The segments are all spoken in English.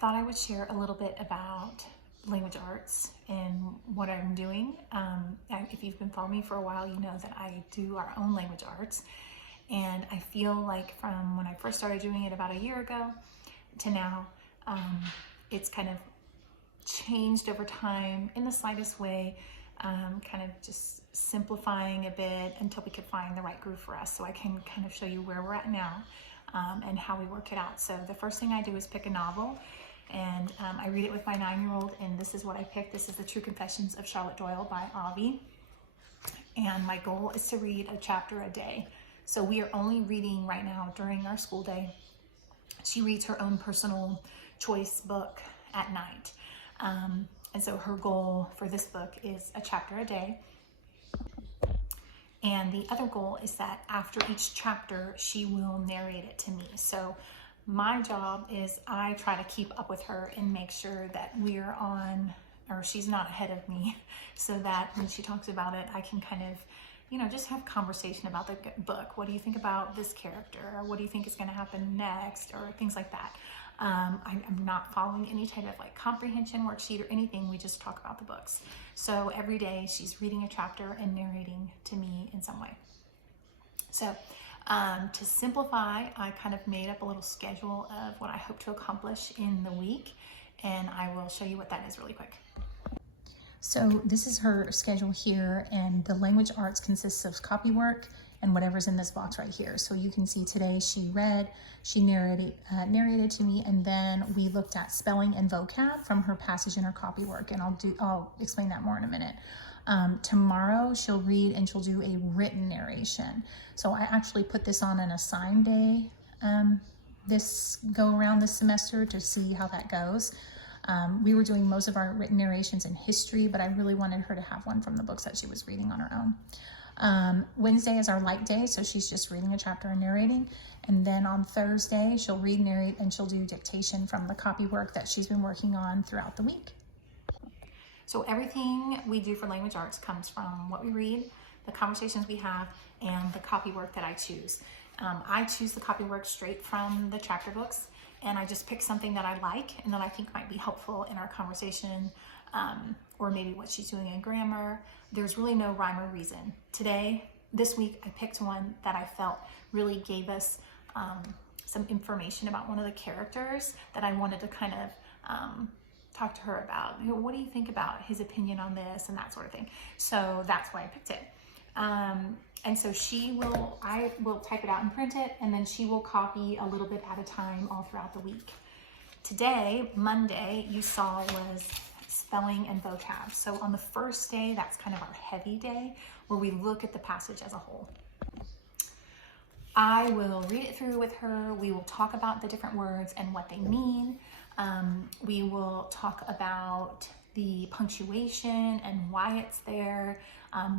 thought I would share a little bit about language arts and what I'm doing. If you've been following me for a while, you know that I do our own language arts. And I feel like from when I first started doing it about a year ago to now, it's kind of changed over time in the slightest way, kind of just simplifying a bit until we could find the right groove for us. So I can kind of show you where we're at now and how we work it out. So the first thing I do is pick a novel, and I read it with my 9-year-old, and this is what I picked. This is The True Confessions of Charlotte Doyle by Avi. And my goal is to read a chapter a day. So we are only reading right now during our school day. She reads her own personal choice book at night. And so her goal for this book is a chapter a day. And the other goal is that after each chapter, she will narrate it to me. So my job is I try to keep up with her and make sure that we're on, or she's not ahead of me, so that when she talks about it, I can kind of, just have conversation about the book. What do you think about this character? Or what do you think is going to happen next? Or things like that. I'm not following any type of comprehension worksheet or anything. We just talk about the books. So every day she's reading a chapter and narrating to me in some way. So to simplify, I kind of made up a little schedule of what I hope to accomplish in the week, and I will show you what that is really quick. So this is her schedule here, and the language arts consists of copy work and whatever's in this box right here. So you can see today she narrated to me, and then we looked at spelling and vocab from her passage in her copy work, and I'll explain that more in a minute. Tomorrow she'll read and she'll do a written narration. So I actually put this on an assigned day this go around this semester to see how that goes. We were doing most of our written narrations in history, but I really wanted her to have one from the books that she was reading on her own. Wednesday is our light day, so she's just reading a chapter and narrating. And then on Thursday, she'll read, narrate, and she'll do dictation from the copy work that she's been working on throughout the week. So everything we do for language arts comes from what we read, the conversations we have, and the copy work that I choose. I choose the copy work straight from the chapter books, and I just pick something that I like and that I think might be helpful in our conversation, or maybe what she's doing in grammar. There's really no rhyme or reason. This week, I picked one that I felt really gave us some information about one of the characters that I wanted to kind of talk to her about. What do you think about his opinion on this and that sort of thing? So that's why I picked it. And so I will type it out and print it, and then she will copy a little bit at a time all throughout the week. Today, Monday, you saw was spelling and vocab. So on the first day, that's kind of our heavy day where we look at the passage as a whole. I will read it through with her. We will talk about the different words and what they mean. We will talk about the punctuation and why it's there.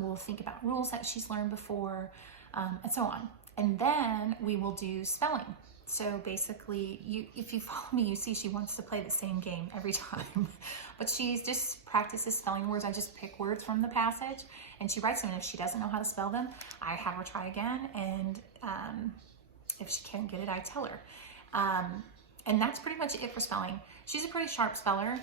We'll think about rules that she's learned before, and so on. And then we will do spelling. So basically, if you follow me, you see she wants to play the same game every time. But she just practices spelling words. I just pick words from the passage, and she writes them. And if she doesn't know how to spell them, I have her try again. And if she can't get it, I tell her. And that's pretty much it for spelling. She's a pretty sharp speller,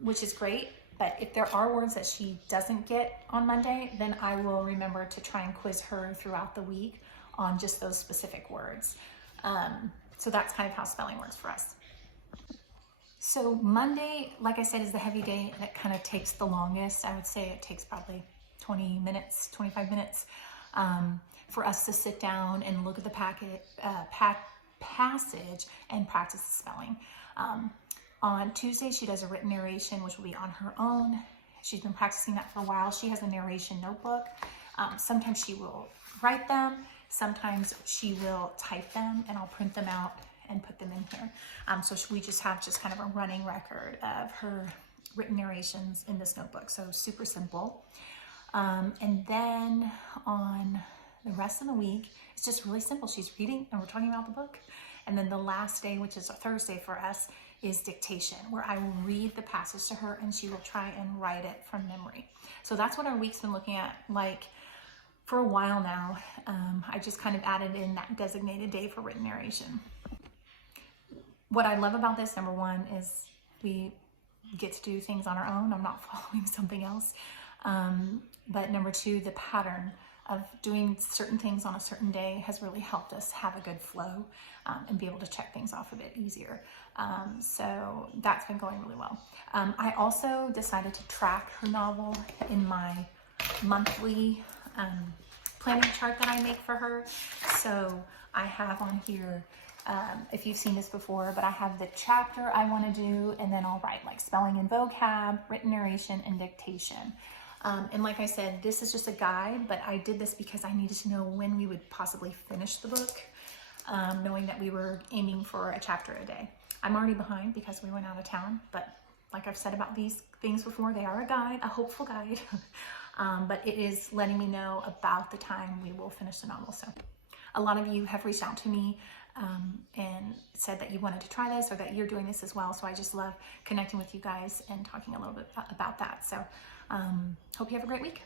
which is great. But if there are words that she doesn't get on Monday, then I will remember to try and quiz her throughout the week on just those specific words. So that's kind of how spelling works for us. So Monday, like I said, is the heavy day that kind of takes the longest. I would say it takes probably 20 minutes, 25 minutes for us to sit down and look at the passage and practice the spelling. On Tuesday, she does a written narration, which will be on her own. She's been practicing that for a while. She has a narration notebook. Sometimes she will write them. Sometimes she will type them, and I'll print them out and put them in here. So we just have kind of a running record of her written narrations in this notebook. So super simple. And then on the rest of the week, it's just really simple. She's reading and we're talking about the book. And then the last day, which is a Thursday for us, is dictation, where I will read the passage to her and she will try and write it from memory. So that's what our week's been looking at for a while now. I just kind of added in that designated day for written narration. what I love about this, number one, is we get to do things on our own. I'm not following something else. But number two, the pattern of doing certain things on a certain day has really helped us have a good flow and be able to check things off a bit easier. So that's been going really well. I also decided to track her novel in my monthly planning chart that I make for her. So I have on here, if you've seen this before, but I have the chapter I want to do, and then I'll write like spelling and vocab, written narration, and dictation. And like I said, this is just a guide, but I did this because I needed to know when we would possibly finish the book, knowing that we were aiming for a chapter a day. I'm already behind because we went out of town, but like I've said about these things before, they are a guide, a hopeful guide, but it is letting me know about the time we will finish the novel. So a lot of you have reached out to me and said that you wanted to try this or that you're doing this as well. So I just love connecting with you guys and talking a little bit about that. So hope you have a great week.